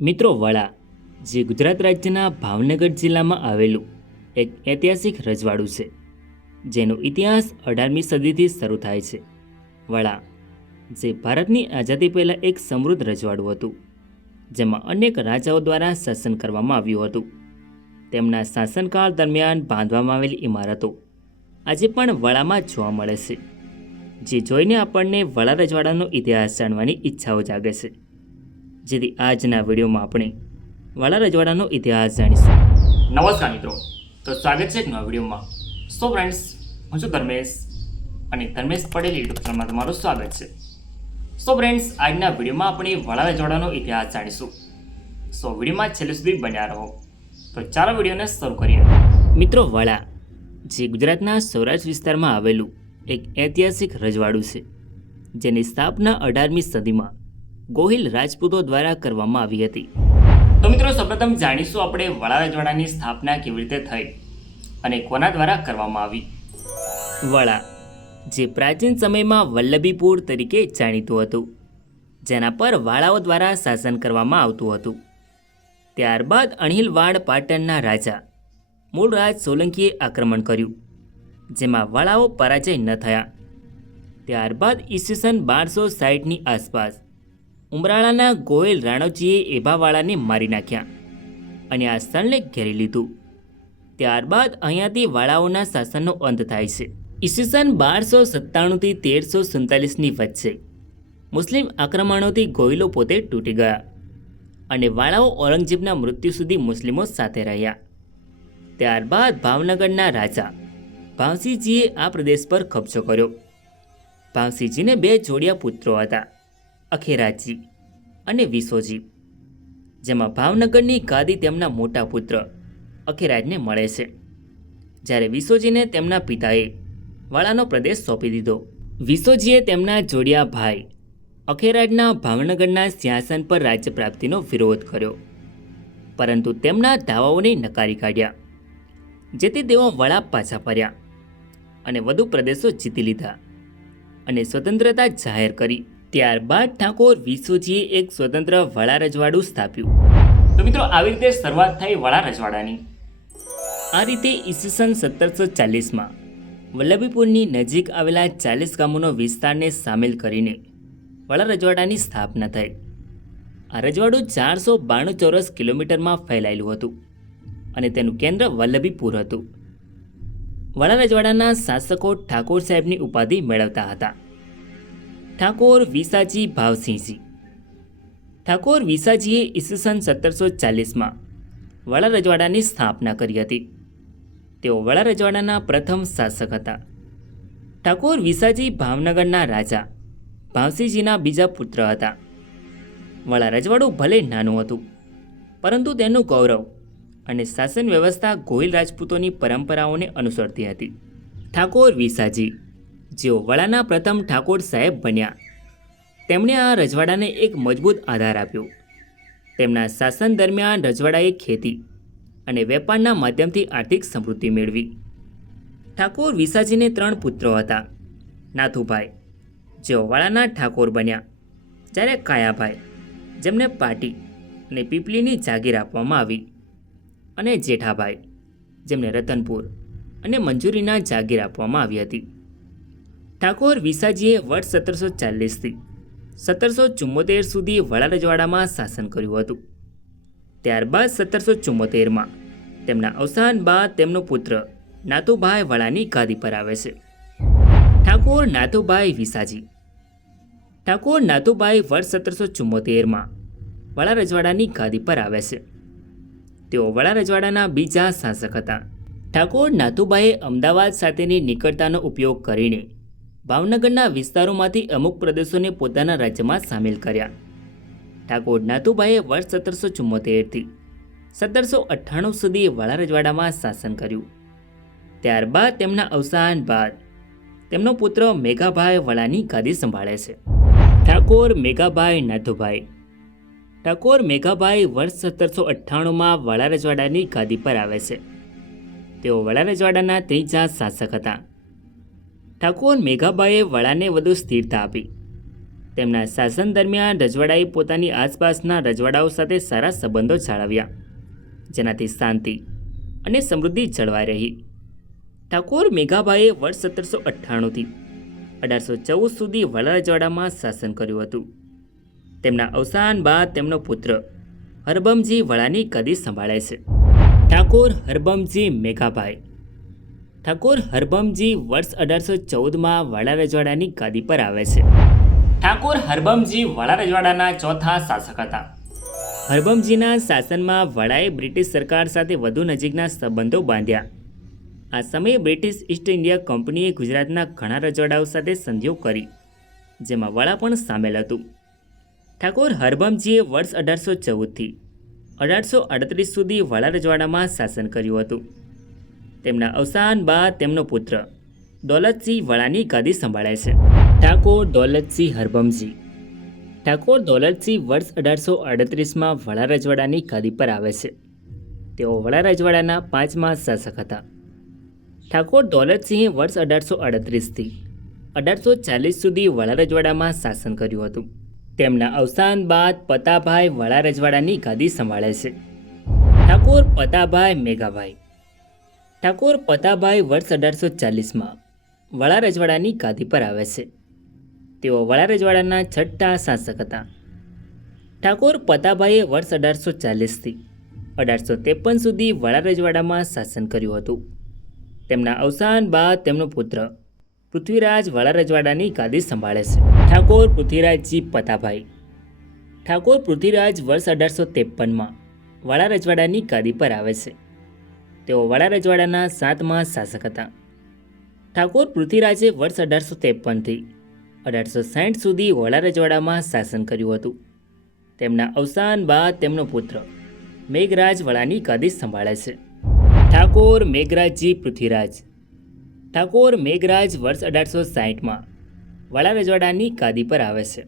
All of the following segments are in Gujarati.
મિત્રો, વડા જે ગુજરાત રાજ્યના ભાવનગર જિલ્લામાં આવેલું એક ઐતિહાસિક રજવાડું છે, જેનો ઇતિહાસ 18મી સદીથી શરૂ થાય છે. વડા જે ભારતની આઝાદી પહેલાં એક સમૃદ્ધ રજવાડું હતું, જેમાં અનેક રાજાઓ દ્વારા શાસન કરવામાં આવ્યું હતું. તેમના શાસનકાળ દરમિયાન બાંધવામાં આવેલી ઇમારતો આજે પણ વડામાં જોવા મળે છે, જે જોઈને આપણને વડા રજવાડાનો ઇતિહાસ જાણવાની ઈચ્છાઓ જાગે છે. જેથી આજના વિડીયોમાં આપણે વડા રજવાડાનો ઇતિહાસ જાણીશું. નમસ્કાર મિત્રો, તો સ્વાગત છે એક નવા વિડીયોમાં. સો ફ્રેન્ડ્સ, હું છું ધર્મેશ અને ધર્મેશ પટેલ યુટ્યુબ ચેનલમાં તમારું સ્વાગત છે. સો ફ્રેન્ડ્સ, આજના વિડીયોમાં આપણે વડા રજવાડાનો ઇતિહાસ જાણીશું. સો વિડીયોમાં છેલ્લે સુધી બન્યા રહો. તો ચાલો વિડીયોને શરૂ કરીએ. મિત્રો, વડા જે ગુજરાતના સૌરાષ્ટ્ર વિસ્તારમાં આવેલું એક ઐતિહાસિક રજવાડું છે, જેની સ્થાપના 18મી સદીમાં ગોહિલ રાજપૂતો દ્વારા કરવામાં આવી હતી. તો મિત્રો, સૌપ્રથમ જાણીશું આપણે વડા રજવાડાની સ્થાપના કેવી રીતે થઈ અને કોના દ્વારા કરવામાં આવી. વડા જે પ્રાચીન સમયમાં વલ્લભીપુર તરીકે જાણીતું હતું, જેના પર વાળાઓ દ્વારા શાસન કરવામાં આવતું હતું. ત્યારબાદ અણહિલવાડ પાટણના રાજા મૂળરાજ સોલંકીએ આક્રમણ કર્યું, જેમાં વાળાઓ પરાજય ન થયા. ત્યારબાદ ઈસવીસન 1260ની આસપાસ ઉમરાળાના ગોયલ રાણોજીએ એભાવાળાને મારી નાખ્યા અને આ સ્થળને ઘેરી લીધું. ત્યારબાદ અહીંયાથી વાળાઓના શાસનનો અંત થાય છે. ઈસવીસન 1297થી 1347ની વચ્ચે મુસ્લિમ આક્રમણોથી ગોયલો પોતે તૂટી ગયા અને વાળાઓ ઔરંગઝેબના મૃત્યુ સુધી મુસ્લિમો સાથે રહ્યા. ત્યારબાદ ભાવનગરના રાજા ભાવસિંહજીએ આ પ્રદેશ પર કબજો કર્યો. ભાવસિંહજીને 2 જોડિયા પુત્રો હતા, અખેરાજી અને વિસોજી, જેમાં ભાવનગરની ગાદી તેમના મોટા પુત્ર અખેરાજને મળે છે, જ્યારે વિસોજીને તેમના પિતાએ વાળાનો પ્રદેશ સોંપી દીધો. વિસોજીએ તેમના જોડિયા ભાઈ અખેરાજના ભાવનગરના સિંહાસન પર રાજ્ય પ્રાપ્તિનો વિરોધ કર્યો, પરંતુ તેમના દાવાઓને નકારી કાઢ્યા, જેથી તેઓ વડા પાછા ફર્યા અને વધુ પ્રદેશો જીતી લીધા અને સ્વતંત્રતા જાહેર કરી. ત્યારબાદ ઠાકોર વિસોજીએ એક સ્વતંત્ર વડા રજવાડું સ્થાપ્યું. તો મિત્રો, આવી રીતે શરૂઆત થઈ વડા રજવાડાની. આ રીતે ઈસવીસન 1740માં વલ્લભીપુરની નજીક આવેલા 40 ગામોનો વિસ્તારને સામેલ કરીને વડા રજવાડાની સ્થાપના થઈ. આ રજવાડું 492 ચોરસ કિલોમીટરમાં ફેલાયેલું હતું અને તેનું કેન્દ્ર વલ્લભીપુર હતું. વડા રજવાડાના શાસકો ઠાકોર સાહેબની ઉપાધિ મેળવતા હતા. ઠાકોર વિસાજી ભાવસિંહજી. ઠાકોર વિસાજીએ ઈસવીસન 1740માં વડા રજવાડાની સ્થાપના કરી હતી. તેઓ વડા રજવાડાના પ્રથમ શાસક હતા. ઠાકોર વિસાજી ભાવનગરના રાજા ભાવસિંહજીના બીજા પુત્ર હતા. વડા રજવાડું ભલે નાનું હતું, પરંતુ તેનું ગૌરવ અને શાસન વ્યવસ્થા ગોહિલ રાજપૂતોની પરંપરાઓને અનુસરતી હતી. ઠાકોર વિસાજી, જેઓ વડાના પ્રથમ ઠાકોર સાહેબ બન્યા, તેમણે આ રજવાડાને એક મજબૂત આધાર આપ્યો. તેમના શાસન દરમિયાન રજવાડાએ ખેતી અને વેપારના માધ્યમથી આર્થિક સમૃદ્ધિ મેળવી. ઠાકોર વિસાજીને 3 પુત્રો હતા. નાથુભાઈ, જેઓ વડાના ઠાકોર બન્યા, જ્યારે કાયાભાઈ, જેમને પાટી અને પીપલીની જાગીર આપવામાં આવી, અને જેઠાભાઈ, જેમને રતનપુર અને મંજૂરીના જાગીર આપવામાં આવી હતી. ઠાકોર વિસાજીએ વર્ષ 1740થી 1774 સુધી વડા રજવાડામાં શાસન કર્યું હતું. ત્યારબાદ 1774માં તેમના અવસાન બાદ તેમનો પુત્ર નાથુભાઈ વડાની ગાદી પર આવે છે. ઠાકોર નાથુભાઈ વિસાજી. ઠાકોર નાથુભાઈ વર્ષ 1774માં વડા રજવાડાની ગાદી પર આવે છે. તેઓ વડા રજવાડાના બીજા શાસક હતા. ઠાકોર નાથુભાઈએ અમદાવાદ સાથેની નિકટતાનો ઉપયોગ કરીને ભાવનગરના વિસ્તારોમાંથી અમુક પ્રદેશોને પોતાના રાજ્યમાં સામેલ કર્યા. ઠાકોર નાથુભાઈએ વર્ષ 1774થી 1798 સુધી વડા રજવાડામાં શાસન કર્યું. ત્યારબાદ તેમના અવસાન બાદ તેમનો પુત્ર મેઘાભાઈ વડાની ગાદી સંભાળે છે. ઠાકોર મેઘાભાઈ નાથુભાઈ. ઠાકોર મેઘાભાઈ વર્ષ 1798માં વડા રજવાડાની ગાદી પર આવે છે. તેઓ વડા રજવાડાના ત્રીજા શાસક હતા. ઠાકોર મેઘાભાઈએ વડાને વધુ સ્થિરતા આપી તેમના શાસન દરમિયાન રજવાડાએ પોતાની આસપાસના રજવાડાઓ સાથે સારા સંબંધો જાળવ્યા, જેનાથી શાંતિ અને સમૃદ્ધિ જળવાઈ રહી. ઠાકોર મેઘાભાઈએ વર્ષ 1798થી 1814 સુધી વડા રજવાડામાં શાસન કર્યું હતું. તેમના અવસાન બાદ તેમનો પુત્ર હરબમજી વડાની ગદી સંભાળે છે. ઠાકોર હરબમજી મેઘાભાઈ. ઠાકોર હરબમજી વર્ષ 1814માં વડા રજવાડાની ગાદી પર આવે છે. ઠાકોર હરબમજી વડા રજવાડાના ચોથા શાસક હતા. હરબમજીના શાસનમાં વડાએ બ્રિટિશ સરકાર સાથે વધુ નજીકના સંબંધો બાંધ્યા. આ સમયે બ્રિટિશ ઈસ્ટ ઇન્ડિયા કંપનીએ ગુજરાતના ઘણા રજવાડાઓ સાથે સંધિઓ કરી, જેમાં વડા પણ સામેલ હતું. ઠાકોર હરબમજીએ વર્ષ 1814થી 1838 સુધી વડા રજવાડામાં શાસન કર્યું હતું. તેમના અવસાન બાદ તેમનો પુત્ર દૌલતસિંહ વડાની ગાદી સંભાળે છે. ઠાકોર દૌલતસિંહ હરબમજી. ઠાકોર દૌલતસિંહ વર્ષ 1838માં વડા રજવાડાની ગાદી પર આવે છે. તેઓ વડા રજવાડાના 5મા શાસક હતા. ઠાકોર દૌલતસિંહે વર્ષ 1838થી 1840 સુધી વડા રજવાડામાં શાસન કર્યું હતું. તેમના અવસાન બાદ પતાભાઈ વડા રજવાડાની ગાદી સંભાળે છે. ઠાકોર પતાભાઈ મેઘાભાઈ. ઠાકોર પતાભાઈ વર્ષ 1840માં વડા રજવાડાની ગાદી પર આવે છે. તેઓ વડા રજવાડાના 6થા શાસક હતા. ઠાકોર પતાભાઈએ વર્ષ 1840થી 1853 સુધી વડા રજવાડામાં શાસન કર્યું હતું. તેમના અવસાન બાદ તેમનો પુત્ર પૃથ્વીરાજ વડા રજવાડાની ગાદી સંભાળે છે. ઠાકોર પૃથ્વીરાજજી પતાભાઈ. ઠાકોર પૃથ્વીરાજ વર્ષ 1853માં વડા રજવાડાની ગાદી પર આવે છે. તેઓ વડા રજવાડાના 7મા શાસક હતા. ઠાકોર પૃથ્વીરાજે વર્ષ 1853થી 1860 સુધી વડા રજવાડામાં શાસન કર્યું હતું. તેમના અવસાન બાદ તેમનો પુત્ર મેઘરાજ વડાની ગાદી સંભાળે છે. ઠાકોર મેઘરાજજી પૃથ્વીરાજ. ઠાકોર મેઘરાજ વર્ષ 1860માં વડા રજવાડાની ગાદી પર આવે છે.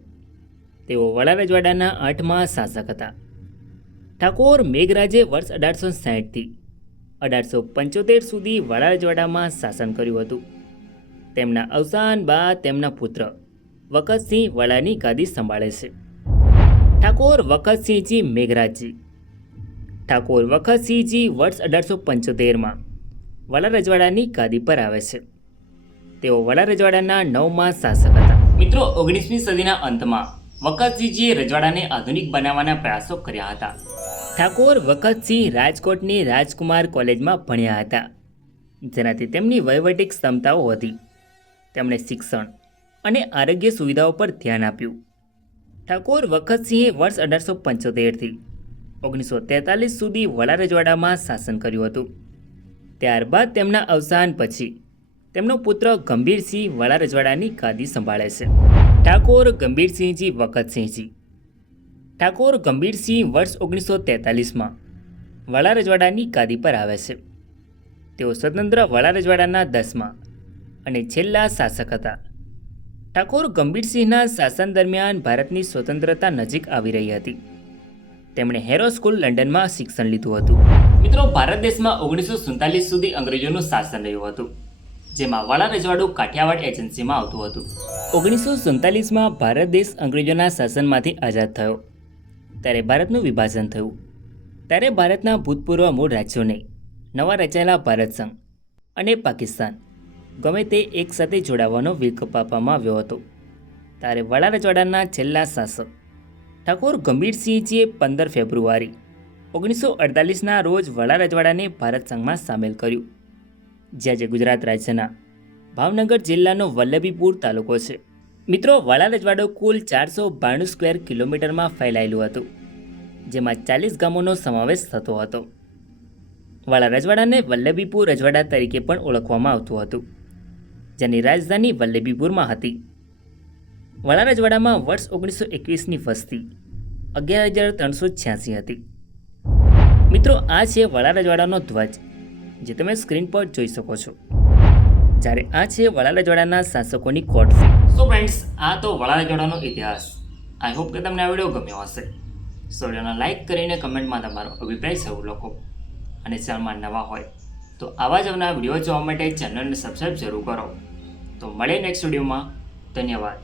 તેઓ વડા રજવાડાના 8મા શાસક હતા. ઠાકોર મેઘરાજે વર્ષ 1860થી 1875 સુધી વડા રજવાડામાં શાસન કર્યું હતું. તેમના અવસાન બાદ તેમના પુત્ર વખતસિંહ વડાની ગાદી સંભાળે છે. ઠાકોર વખતસિંહજી મેઘરાજજી. ઠાકોર વખતસિંહજી વર્ષ 1875માં વડા રજવાડાની ગાદી પર આવે છે. તેઓ વડા રજવાડાના 9મા શાસક હતા. મિત્રો, 19મી સદીના અંતમાં વખતસિંહજીએ રજવાડાને આધુનિક બનાવવાના પ્રયાસો કર્યા હતા. ઠાકોર વખતસિંહ રાજકોટની રાજકુમાર કોલેજમાં ભણ્યા હતા, જેનાથી તેમની વહીવટી ક્ષમતાઓ વધી. તેમણે શિક્ષણ અને આરોગ્ય સુવિધાઓ પર ધ્યાન આપ્યું. ઠાકોર વખતસિંહે વર્ષ 1875થી 1943 સુધી વડા રજવાડામાં શાસન કર્યું હતું. ત્યારબાદ તેમના અવસાન પછી તેમનો પુત્ર ગંભીરસિંહ વડા રજવાડાની ગાદી સંભાળે છે. ઠાકોર ગંભીરસિંહજી વખતસિંહજી. ઠાકોર ગંભીરસિંહ વર્ષ 1943માં વડા રજવાડાની ગાદી પર આવે છે. તેઓ સ્વતંત્ર વડા રજવાડાના 10મા અને છેલ્લા શાસક હતા. ઠાકોર ગંભીરસિંહના શાસન દરમિયાન ભારતની સ્વતંત્રતા નજીક આવી રહી હતી. તેમણે હેરો સ્કૂલ લંડનમાં શિક્ષણ લીધું હતું. મિત્રો, ભારત દેશમાં 1947 સુધી અંગ્રેજોનું શાસન રહ્યું હતું, જેમાં વડા રજવાડું કાઠિયાવાડ એજન્સીમાં આવતું હતું. 1947માં ભારત દેશ અંગ્રેજોના શાસનમાંથી આઝાદ થયો. ત્યારે ભારતનું વિભાજન થયું. ત્યારે ભારતના ભૂતપૂર્વ મૂળ રાજ્યોને નવા રચાયેલા ભારત સંઘ અને પાકિસ્તાન ગમે તે એકસાથે જોડાવાનો વિકલ્પ આપવામાં આવ્યો હતો. ત્યારે વડા રજવાડાના છેલ્લા શાસક ઠાકોર ગંભીરસિંહજીએ 15 ફેબ્રુઆરી 1948ના રોજ વડા રજવાડાને ભારત સંઘમાં સામેલ કર્યું, જ્યાં જે ગુજરાત રાજ્યના ભાવનગર જિલ્લાનો વલ્લભીપુર તાલુકો છે. મિત્રો, વડા રજવાડો કુલ 492 સ્ક્વેર કિલોમીટરમાં ફેલાયેલું હતું, જેમાં 40 ગામોનો સમાવેશ થતો હતો. વડા રજવાડાને વલ્લભીપુર રજવાડા તરીકે પણ ઓળખવામાં આવતું હતું, જેની રાજધાની વલ્લભીપુરમાં હતી. વડા રજવાડામાં વર્ષ 1921ની વસ્તી 11,386 હતી. મિત્રો, આ છે વડા રજવાડાનો ધ્વજ, જે તમે સ્ક્રીન પર જોઈ શકો છો. જ્યારે આ છે વડા રજવાડાના શાસકોની કોટ ફી. સો ફ્રેન્ડ્સ, આ તો વડા રજવાડાનો ઇતિહાસ. આઈ હોપ કે તમને આ વિડીયો ગમ્યો હશે. સો વિડીયોને લાઇક કરીને કમેન્ટમાં તમારો અભિપ્રાય જરૂર લખો. અને ચેનલમાં નવા હોય તો આવા જ નવા વિડીયો જોવા માટે ચેનલને સબસ્ક્રાઈબ જરૂર કરો. તો મળે નેક્સ્ટ વિડીયોમાં. ધન્યવાદ.